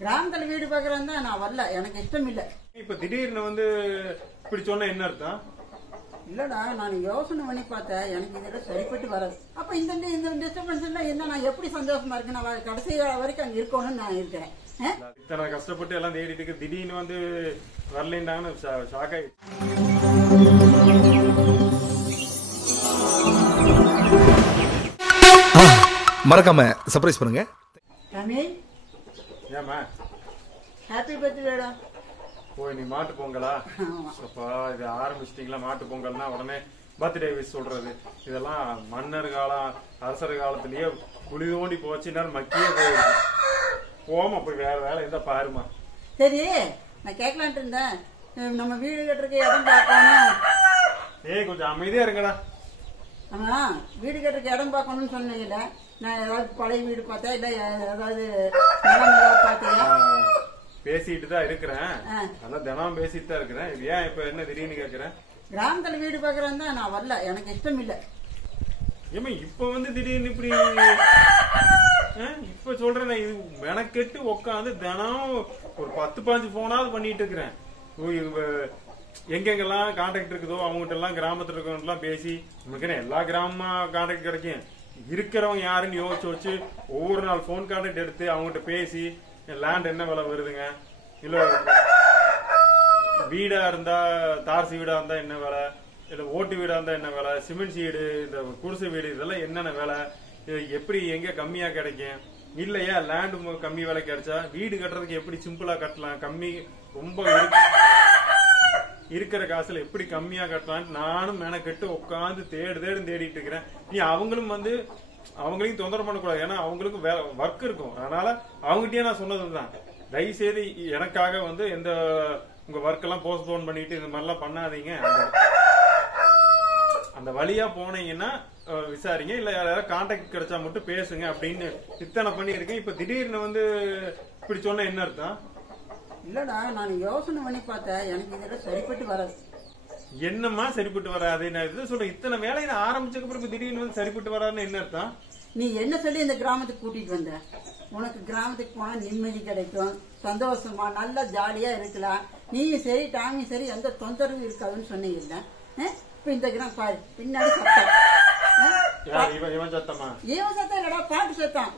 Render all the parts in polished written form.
கிராமத்துல வீடு பாக்குறேன் தான் நான் வரல, எனக்கு இஷ்டம் இல்ல. இப்ப திடீர்னு வந்து இப்படி சொன்ன என்ன அர்த்தம்? இல்லடா, நான் யோசனை பண்ணி பார்த்தேன், எனக்கு இதெல்லாம் சரிப்பட்டு வராது. அப்ப இந்த டிஸ்டர்பன்ஸ் எல்லாம் என்ன, நான் எப்படி சந்தோஷமா இருக்கேன், நான் கடைசி வரைக்கும் அங்க இருக்கணும்னு நான் இருக்கிறேன். இத்தனை கஷ்டப்பட்டு எல்லாம் தேடிட்டு இருக்கு, திடீர்னு வந்து வரலைன்றாங்கன்னு ஷாக் ஆயிடுச்சு. மறக்காம சர்ப்ரைஸ் பண்ணுங்க. ரமேஷ், ஏமா ஹாப்பி பர்த்டேடா. போய் நீ மாட்டு பொங்கலா? அப்பா இது ஆரம்பிச்சிட்டீங்களா? மாட்டு பொங்கல்னா உடனே பர்த்டே விஷ் சொல்றது, இதெல்லாம் மன்னர் காலம் அரசர் காலத்திலேயே குழி தோண்டி போச்சு, மக்கியே போயிருக்கு. போமா போய் வேற வேலை இருந்தா பாருமா. சரி, நான் கேட்கலான்ட்டு இருந்தேன், நம்ம வீடு கட்டுறதுக்கு இடம் பார்க்கணும். ஏய் கொஞ்சம் அமைதியா இருங்கடா. ஆமா, வீடு கட்டுறதுக்கு இடம் பார்க்கணும்னு சொன்னீங்கல்ல, நான் ஏதாவது பழைய வீடு பார்த்தா இல்ல ஏதாவது பாத்தியா? பேசிட்டு தான் இருக்கிறேன், அதான் தினம் பேசிட்டு தான் இருக்கிறேன். இது ஏன் இப்ப என்ன திடீர்னு கேக்குறேன்? கிராமத்துல வீடு பாக்குறேன் தான் நான் வரல, எனக்கு இஷ்டம் இல்ல. ஏமா இப்ப வந்து திடீர்னு இப்படி இப்ப சொல்றேன், இது மெனக்கெட்டு உக்காந்து தினம் ஒரு 10-15 போனாவது பண்ணிட்டு இருக்கிறேன். எங்கெங்கெல்லாம் கான்டாக்ட் இருக்குதோ அவங்ககிட்ட எல்லாம் கிராமத்துல இருக்கவங்க பேசி, நமக்கு எல்லா கிராமமா கான்டாக்ட் கிடைக்கும், இருக்கிறவங்க யாருன்னு யோசிச்சு வச்சு ஒவ்வொரு நாள் போன் கான்டாக்ட் எடுத்து அவங்ககிட்ட பேசி, லேண்ட் என்ன விலை வருதுங்க, இல்ல வீடா இருந்தா தார்சி வீடா இருந்தா என்ன விலை, இல்ல ஓட்டு வீடா இருந்தா என்ன விலை, சிமெண்ட் வீடு இந்த குடிசை வீடு இதெல்லாம் என்னென்ன விலை, எப்படி எங்க கம்மியா கிடைக்கும், இல்லையா லேண்டு கம்மி விலை கிடைச்சா வீடு கட்டுறதுக்கு எப்படி சிம்பிளா கட்டலாம், கம்மி ரொம்ப இருக்கிற காசுல எப்படி கம்மியா கட்டலாம், நானும் மெனக்கெட்டு உட்காந்து தேடிட்டு இருக்கிறேன். நீ அவங்களும் வந்து அவங்களையும் தொந்தரவு பண்ணக்கூடாது, ஏன்னா அவங்களுக்கு ஒர்க் இருக்கும். அதனால அவங்ககிட்டயே நான் சொன்னதுதான், தயவு செய்து எனக்காக வந்து எந்த உங்க ஒர்க் எல்லாம் போஸ்ட்போன் பண்ணிட்டு இந்த மாதிரிலாம் பண்ணாதீங்க, அந்த வழியா போனீங்கன்னா விசாரிங்க, இல்ல யாராவது கான்டாக்ட் கிடைச்சா மட்டும் பேசுங்க அப்படின்னு இத்தனை பண்ணிருக்கேன். இப்ப திடீர்னு வந்து இப்படி சொன்ன என்ன அர்த்தம்? இல்லடா, நான் யோசனை பண்ணி பார்த்தேன், எனக்கு இதெல்லாம் சரிப்பட்டு வராது. என்னமா சரிப்பட்டு வராது? நான் இது சொல்றேன், இத்தனை வேலையை ஆரம்பிச்சதுக்கு அப்புறம் திடீர்னு வந்து சரிப்பட்டு வராதுன்னு என்ன அர்த்தம்? நீ என்ன சொல்லி இந்த கிராமத்துக்கு கூட்டிட்டு வந்த? உனக்கு கிராமத்துக்கு போனா நிம்மதி கிடைக்கும், சந்தோஷமா நல்லா ஜாலியா இருக்கலாம், நீயும் சரி டாமியும் சரி எந்த தொந்தரவும் இருக்காதுன்னு சொன்னீங்க. இப்ப இந்த கிராமம் பாரு, பின்னாடி சத்தம். இவன் சத்தமா? இவன் சத்தம் இல்லடா, பாட்டு சத்தம்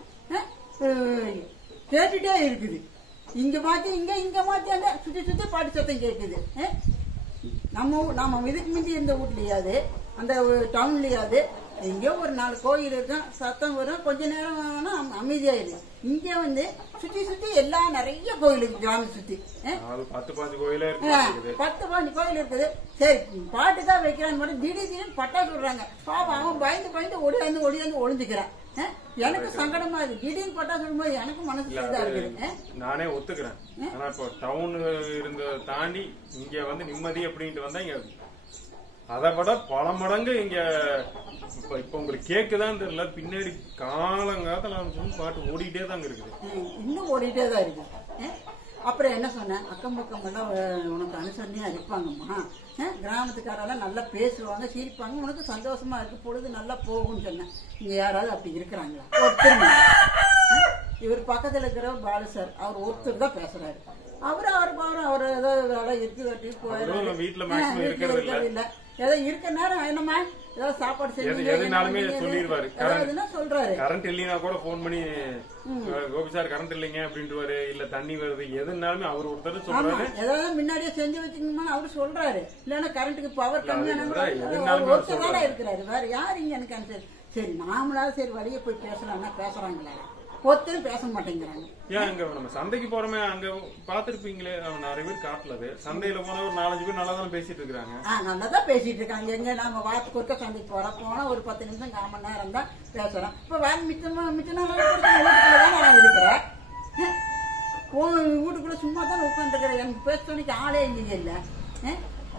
கேட்டுட்டே இருக்குது. இங்க மாத்தி இங்க மாத்தி அங்க சுத்தி சுத்தி பாட்டு சத்தம் கேக்குது. நம்ம இதுக்கு மிஞ்சி இருந்த வீட்லயாவது அந்த டவுன்லயாவது எங்கேயோ ஒரு 4 கோயில் இருக்கும், சத்தம் வரும், கொஞ்ச நேரம் அமைதியாயிரு. இங்க வந்து சுத்தி சுத்தி எல்லாம் நிறைய கோயில் இருக்கு, கிராமம் சுத்தி 10-15 கோயில் 10-15 கோயில் இருக்குது. சரி பாட்டுதான் வைக்கிறான்னு மட்டும் திடீர்னு பட்டாசு விடுறாங்க. பாவம் அவன் பயந்து ஓடியாந்து ஒளிஞ்சுக்கிறான். எனக்கு சங்கடமா இருக்கு, திடீர்னு பட்டாசு விடும்போது எனக்கு மனசு இதா இருக்குது. நானே ஒத்துக்கிறேன், ஆனா இப்போ டவுன் இருந்த தாண்டி இங்க வந்து நிம்மதி அப்படின்ட்டு வந்தா இங்க அதை விட பல மடங்கு இங்க இப்ப உங்களுக்கு கேக்குதான் தெரியல, பின்னாடி காலங்காலத்துல பாட்டு ஓடிட்டே தாங்க இருக்குது, இன்னும் ஓடிட்டே தான் இருக்கு. அப்புறம் என்ன சொன்னேன், அக்கம் பக்கம் எல்லாம் உனக்கு அனுசரணையா இருப்பாங்கம்மா, கிராமத்துக்காரெல்லாம் நல்லா பேசுவாங்க சிரிப்பாங்க, உனக்கு சந்தோஷமா இருக்கு, பொழுது நல்லா போகும்னு சொன்னேன். இங்க யாராவது அப்படி இருக்கிறாங்களா? ஒருத்தர். இவர் பக்கத்துல இருக்கிற பாலு சார், அவர் ஒருத்தர் தான் பேசுறாரு. அவர் ஏதோ வேலை இருக்கு போயிடுறாரு, வீட்டுல இல்ல ஏதோ இருக்க நேரம் என்னமா ஏதாவது சாப்பாடு சொல்லிடுவாரு. சொல்றாரு, கரண்ட் இல்லைன்னா கூட போன் பண்ணி கோபி சார் கரண்ட் இல்லைங்க அப்படின்ட்டு, இல்ல தண்ணி வருது எதுனாலுமே அவர் ஒருத்தர் சொல்றாரு. ஏதாவது முன்னாடியே செஞ்சு வச்சுக்கணுமா அவரு சொல்றாரு, இல்லன்னா கரண்ட்டுக்கு பவர் கம்மியான ஒருத்தர் இருக்கிறாரு, வேற யாரு இங்க எனக்கு அனுப்பிச்சு. சரி நாமளாவது சரி வழிய போய் பேசலாம்னா பேசுறாங்களா? ஒருத்தரும் பேச மாட்டேங்கிறாங்க. ஏன் அங்க நம்ம சந்தைக்கு போறோமே, அங்க பாத்துருப்பீங்களே, நிறைய பேர் காட்டலது சந்தையில போன ஒரு 4-5 பேர் நல்லா தான் பேசிட்டு இருக்காங்க. நல்லாதான் பேசிட்டு இருக்காங்க. எங்க நாம வாரத்துக்கு ஒருக்க சந்தைக்கு போனா ஒரு 10 நிமிஷம் 1/4 மணி நேரம் தான் பேசுறோம். இப்ப வேலை மிச்ச வீட்டுக்குள்ளதான் நான் இருக்கிறேன், வீட்டுக்குள்ள சும்மா தான் உட்காந்துருக்கிறேன். எனக்கு பேச ஆளே இங்க இல்ல.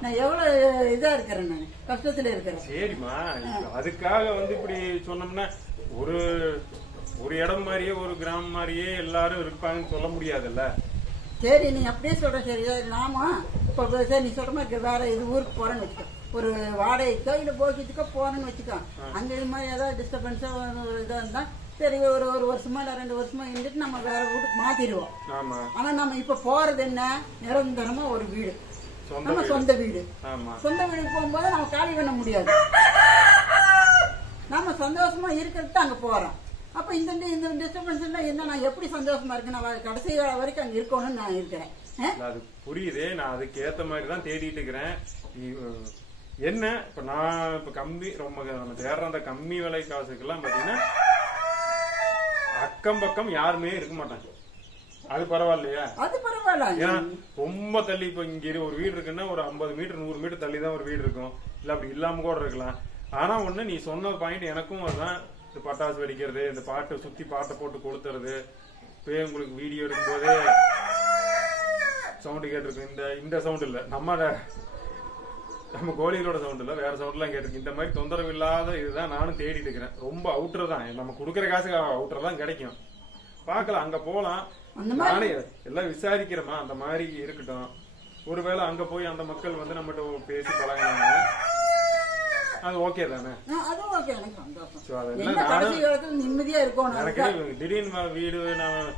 நான் எவ்வளவு இதா இருக்கிறேன், நான் கஷ்டத்துல இருக்கிறேன். சரிம்மா, அதுக்காக வந்து இப்படி சொன்னோம்னா ஒரு இடம் மாதிரியே ஒரு கிராமம் மாதிரியே எல்லாரும் இருப்பாங்கன்னு சொல்ல முடியாதுல்ல. சரி நீ அப்படியே சொல்ற. சரி நாம இப்ப சரி நீ சொல்ற மாதிரி வேற இது ஊருக்கு போறேன்னு வச்சுக்கோ, ஒரு வாடகைக்கோ இல்ல போக்கியத்துக்கோ போறேன்னு வச்சுக்கோ, அங்க இது மாதிரி ஏதாவது டிஸ்டர்பன்ஸா இதா இருந்தா சரி ஒரு வருஷமா இல்ல 2 வருஷமா இருந்துட்டு நம்ம வேற வீட்டுக்கு மாத்திடுவோம். ஆமா. ஆனா நம்ம இப்ப போறது என்ன, நிரந்தரமா ஒரு வீடு, நம்ம சொந்த வீடு. சொந்த வீடுக்கு போகும்போது நம்ம காலி பண்ண முடியாது. நம்ம சந்தோஷமா இருக்கிறது அங்க போறோம். அப்ப இந்த டிஸ்டர்பன்ஸ் என்ன, நான் எப்படி சந்தோஷமா இருக்கேன், நான் கடைசி வரைக்கும் அங்க இருக்கணும்னு நான் இருக்கிறேன். அது புரியுது. நான் அதுக்கு ஏத்த மாதிரி தான் தேடிட்டு இருக்கிறேன். என்ன இப்ப நான் இப்ப கம்மி ரொம்ப நம்ம தேடுற அந்த கம்மி விலை காசுக்கெல்லாம் பாத்தீங்கன்னா அக்கம் பக்கம் யாருமே இருக்க மாட்டாங்க. அது பரவாயில்லையா? அது பரவாயில்ல. ஏன்னா ரொம்ப தள்ளி இப்ப இங்க ஒரு வீடு இருக்குன்னா ஒரு 50 மீட்டர் 100 மீட்டர் தள்ளி தான் ஒரு வீடு இருக்கும். இல்ல அப்படி இல்லாம கூட இருக்கலாம். ஆனா ஒண்ணு நீ சொன்ன பாயிண்ட் எனக்கும் அதுதான். இந்த பட்டாசு வெடிக்கிறது, இந்த பாட்டை சுத்தி பாட்டை போட்டு கொளுத்துறது, இப்ப உங்களுக்கு வீடியோ எடுக்கும் போதே சவுண்ட் கேட்டிருக்கு. இந்த சவுண்ட் இல்ல, நம்ம கோழிகளோட சவுண்ட் இல்ல, வேற சவுண்ட் எல்லாம் கேட்டிருக்கு. இந்த மாதிரி தொந்தரவு இல்லாத இதுதான் நானும் தேடிட்டு இருக்கிறேன். ரொம்ப அவுட்டர் தான், நம்ம கொடுக்கற காசுக்கு அவுட்டர் தான் கிடைக்கும். பாக்கலாம், அங்க போலாம். நானே எல்லாம் விசாரிக்கிறேமா, அந்த மாதிரி இருக்கட்டும். ஒருவேளை அங்க போய் அந்த மக்கள் வந்து நம்மகிட்ட பேசி பழகினாங்க, அது ஓகே தானே? நிம்மதியா இருக்கும். எனக்கு திடீர்னு வீடு நான்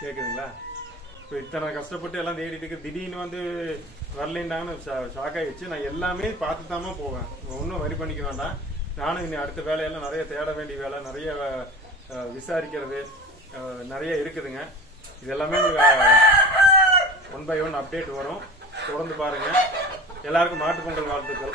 கேக்குதுங்களா, இப்ப இத்தனை கஷ்டப்பட்டு எல்லாம் தேடிட்டு இருக்கு, திடீர்னு வந்து வரலைன்னாங்கன்னு ஷாக் ஆயிடுச்சு. நான் எல்லாமே பார்த்துதாமா போவேன், ஒன்னும் வரி பண்ணிக்க வேண்டாம். நானும் இன்னும் அடுத்த வேலையெல்லாம் நிறைய தேட வேண்டிய வேலை, நிறைய விசாரிக்கிறது நிறைய இருக்குதுங்க. இது எல்லாமே 1 by 1 அப்டேட் வரும். தொடர்ந்து பாருங்க. எல்லாருக்கும் மாட்டுப் பொங்கல் வாழ்த்துக்கள்.